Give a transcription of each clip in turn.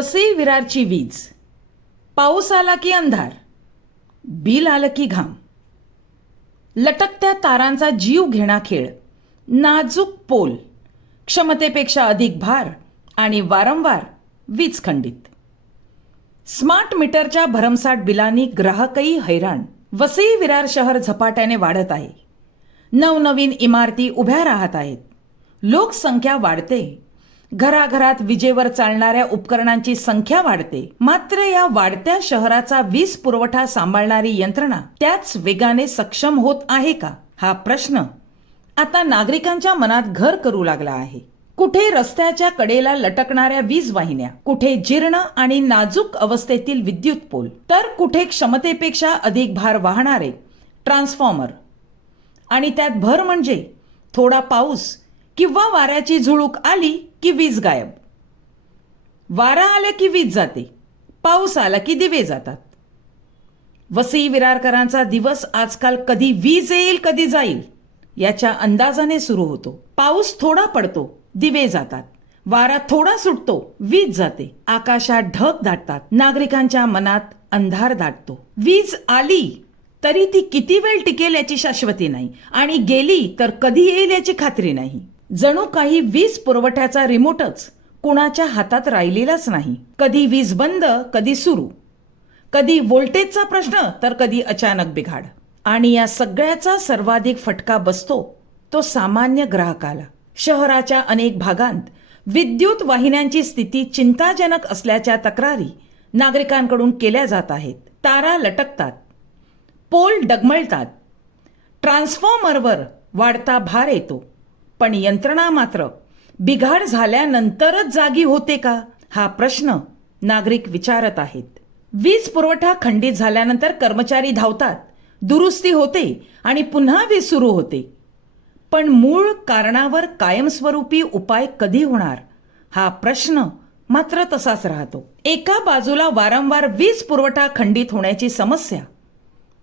वसई विरारची वीज, पाऊस आला की अंधार, बिल आलं की घाम, लटकत्या तारांचा जीव घेणा खेळ, नाजूक पोल, क्षमतेपेक्षा अधिक भार आणि वारंवार वीज खंडित. स्मार्ट मीटरच्या भरमसाठ बिलांनी ग्राहकही हैराण. वसई विरार शहर झपाट्याने वाढत आहे. नवनवीन इमारती उभ्या राहत आहेत. लोकसंख्या वाढते. घराघरात विजेवर चालणाऱ्या उपकरणांची संख्या वाढते. मात्र या वाढत्या शहराचा वीज पुरवठा सांभाळणारी यंत्रणा त्याच वेगाने सक्षम होत आहे का, हा प्रश्न आता नागरिकांच्या मनात घर करू लागला आहे. कुठे रस्त्याच्या कडेला लटकणाऱ्या वीज वाहिन्या, कुठे जीर्ण आणि नाजूक अवस्थेतील विद्युत पोल, तर कुठे क्षमतेपेक्षा अधिक भार वाहणारे ट्रान्सफॉर्मर. आणि त्यात भर म्हणजे थोडा पाऊस किंवा वाऱ्याची झुळूक आली की वीज गायब. वारा आला की वीज जाते, पाऊस आला की दिवे जातात. वसई विरारकरांचा दिवस आजकाल कधी वीज येईल कधी जाईल याच्या अंदाजाने सुरू होतो. पाऊस थोडा पडतो, दिवे जातात. वारा थोडा सुटतो, वीज जाते. आकाशात ढग दाटतात, नागरिकांच्या मनात अंधार दाटतो. वीज आली तरी ती किती वेळ टिकेल याची शाश्वती नाही, आणि गेली तर कधी येईल याची खात्री नाही. जणू काही वीज पुरवठ्याचा रिमोटच कुणाच्या हातात राहिलेलाच नाही. कधी वीज बंद, कधी सुरू, कधी व्होल्टेजचा प्रश्न तर कधी अचानक बिघाड. आणि या सगळ्याचा सर्वाधिक फटका बसतो तो सामान्य ग्राहकाला. शहराच्या अनेक भागांत विद्युत वाहिन्यांची स्थिती चिंताजनक असल्याच्या तक्रारी नागरिकांकडून केल्या जात आहेत. तारा लटकतात, पोल डगमळतात, ट्रान्सफॉर्मरवर वाढता भार येतो, पण यंत्रणा मात्र बिघाड झाल्यानंतरच जागी होते का, हा प्रश्न नागरिक विचारत आहेत. वीज पुरवठा खंडित झाल्यानंतर कर्मचारी धावतात, दुरुस्ती होते आणि पुन्हा वीज सुरू होते. पण मूळ कारणावर कायमस्वरूपी उपाय कधी होणार, हा प्रश्न मात्र तसाच राहतो. एका बाजूला वारंवार वीज पुरवठा खंडित होण्याची समस्या,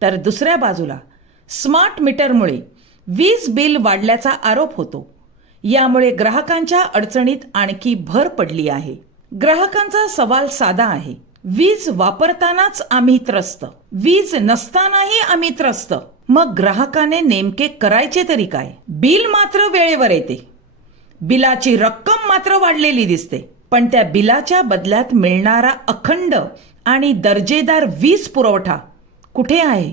तर दुसऱ्या बाजूला स्मार्ट मीटरमुळे वीज बिल वाढल्याचा आरोप होतो. यामुळे ग्राहकांच्या अडचणीत आणखी भर पडली आहे. ग्राहकांचा सवाल साधा आहे, वीज वापरतानाच आम्ही त्रस्त, वीज नसतानाही आम्ही त्रस्त. मग ग्राहकाने नेमके करायचे तरी काय? बिल मात्र वेळेवर येते, बिलाची रक्कम मात्र वाढलेली दिसते, पण त्या बिलाच्या बदल्यात मिळणारा अखंड आणि दर्जेदार वीज पुरवठा कुठे आहे?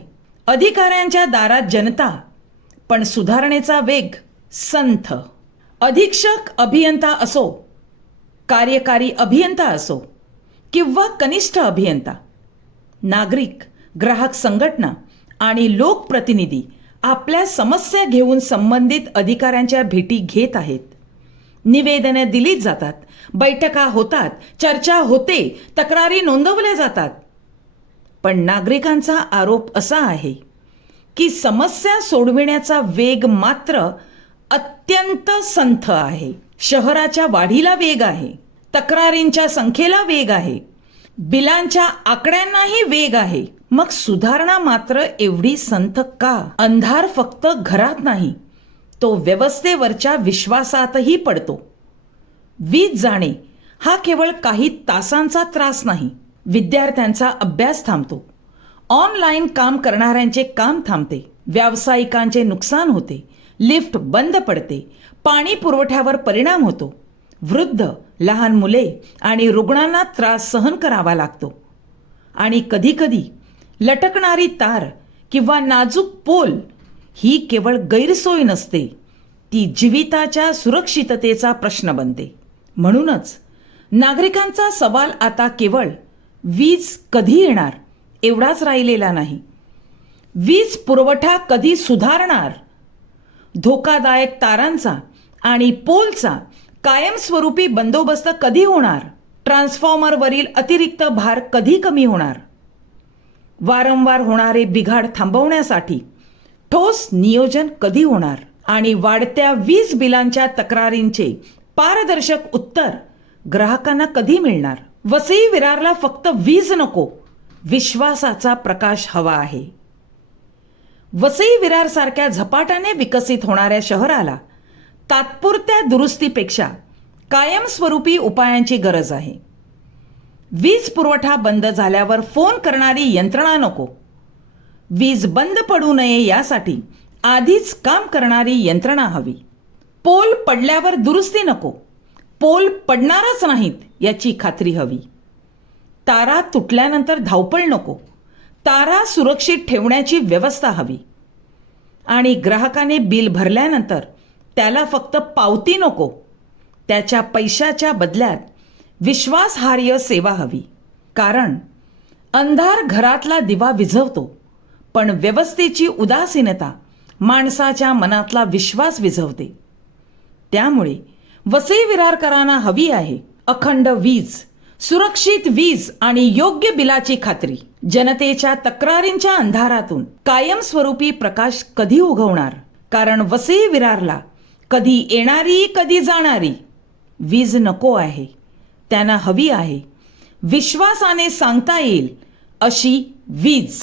अधिकाऱ्यांच्या दारात जनता, पण सुधारणेचा वेग संथ. अधीक्षक अभियंता असो, कार्यकारी अभियंता असो किंवा कनिष्ठ अभियंता, नागरिक, ग्राहक संघटना आणि लोकप्रतिनिधी आपल्या समस्या घेऊन संबंधित अधिकाऱ्यांच्या भेटी घेत आहेत. निवेदने दिली जातात, बैठका होतात, चर्चा होते, तक्रारी नोंदवल्या जातात. पण नागरिकांचा आरोप असा आहे की समस्या सोडविण्याचा वेग मात्र अत्यंत संथ आहे. शहराच्या वाढीला वेग आहे, तक्रारींच्या संख्येला वेग आहे, बिलांच्या आकड्यांनाही वेग आहे. मग सुधारणा मात्र एवढी संथ का? अंधार फक्त घरात नाही, तो व्यवस्थेवरच्या विश्वासातही पडतो. वीज जाणे हा केवळ काही तासांचा त्रास नाही. विद्यार्थ्यांचा अभ्यास थांबतो, ऑनलाईन काम करणाऱ्यांचे काम थांबते, व्यावसायिकांचे नुकसान होते, लिफ्ट बंद पडते, पाणी पुरवठ्यावर परिणाम होतो, वृद्ध, लहान मुले आणि रुग्णांना त्रास सहन करावा लागतो. आणि कधीकधी लटकणारी तार किंवा नाजूक पोल ही केवळ गैरसोय नसते, ती जीविताच्या सुरक्षिततेचा प्रश्न बनते. म्हणूनच नागरिकांचा सवाल आता केवळ वीज कधी येणार एवढाच राहिलेला नाही. वीज पुरवठा कधी सुधारणार? धोकादायक तारांचा आणि पोलचा कायमस्वरूपी बंदोबस्त कधी होणार? ट्रान्सफॉर्मरवरील अतिरिक्त भार कधी कमी होणार? वारंवार होणारे बिघाड थांबवण्यासाठी ठोस नियोजन कधी होणार? आणि वाढत्या वीज बिलांच्या तक्रारींचे पारदर्शक उत्तर ग्राहकांना कधी मिळणार? वसई विरारला फक्त वीज नको, विश्वासाचा प्रकाश हवा आहे. वसई विरार सारख्या झपाट्याने विकसित होणाऱ्या शहराला तात्पुरत्या दुरुस्तीपेक्षा कायमस्वरूपी उपायांची गरज आहे. वीज पुरवठा बंद झाल्यावर फोन करणारी यंत्रणा नको. वीज बंद पडू नये यासाठी आधीच काम करणारी यंत्रणा हवी. पोल पडल्यावर दुरुस्ती नको, पोल पडणारच नाहीत याची खात्री हवी. तारा तुटल्यानंतर धावपळ नको, तारा सुरक्षित ठेवण्याची व्यवस्था हवी. आणि ग्राहकाने बिल भरल्यानंतर त्याला फक्त पावती नको, त्याच्या पैशाच्या बदल्यात विश्वासार्ह सेवा हवी. कारण अंधार घरातला दिवा विझवतो, पण व्यवस्थेची उदासीनता माणसाच्या मनातला विश्वास विझवते. त्यामुळे वसई विरारकरांना हवी आहे अखंड वीज, सुरक्षित वीज आणि योग्य बिलाची खात्री. जनतेच्या तक्रारींच्या अंधारातून कायमस्वरूपी प्रकाश कधी उगवणार? कारण वसई विरारला कधी येणारी कधी जाणारी वीज नको आहे. त्यांना हवी आहे विश्वासाने सांगता येईल अशी वीज.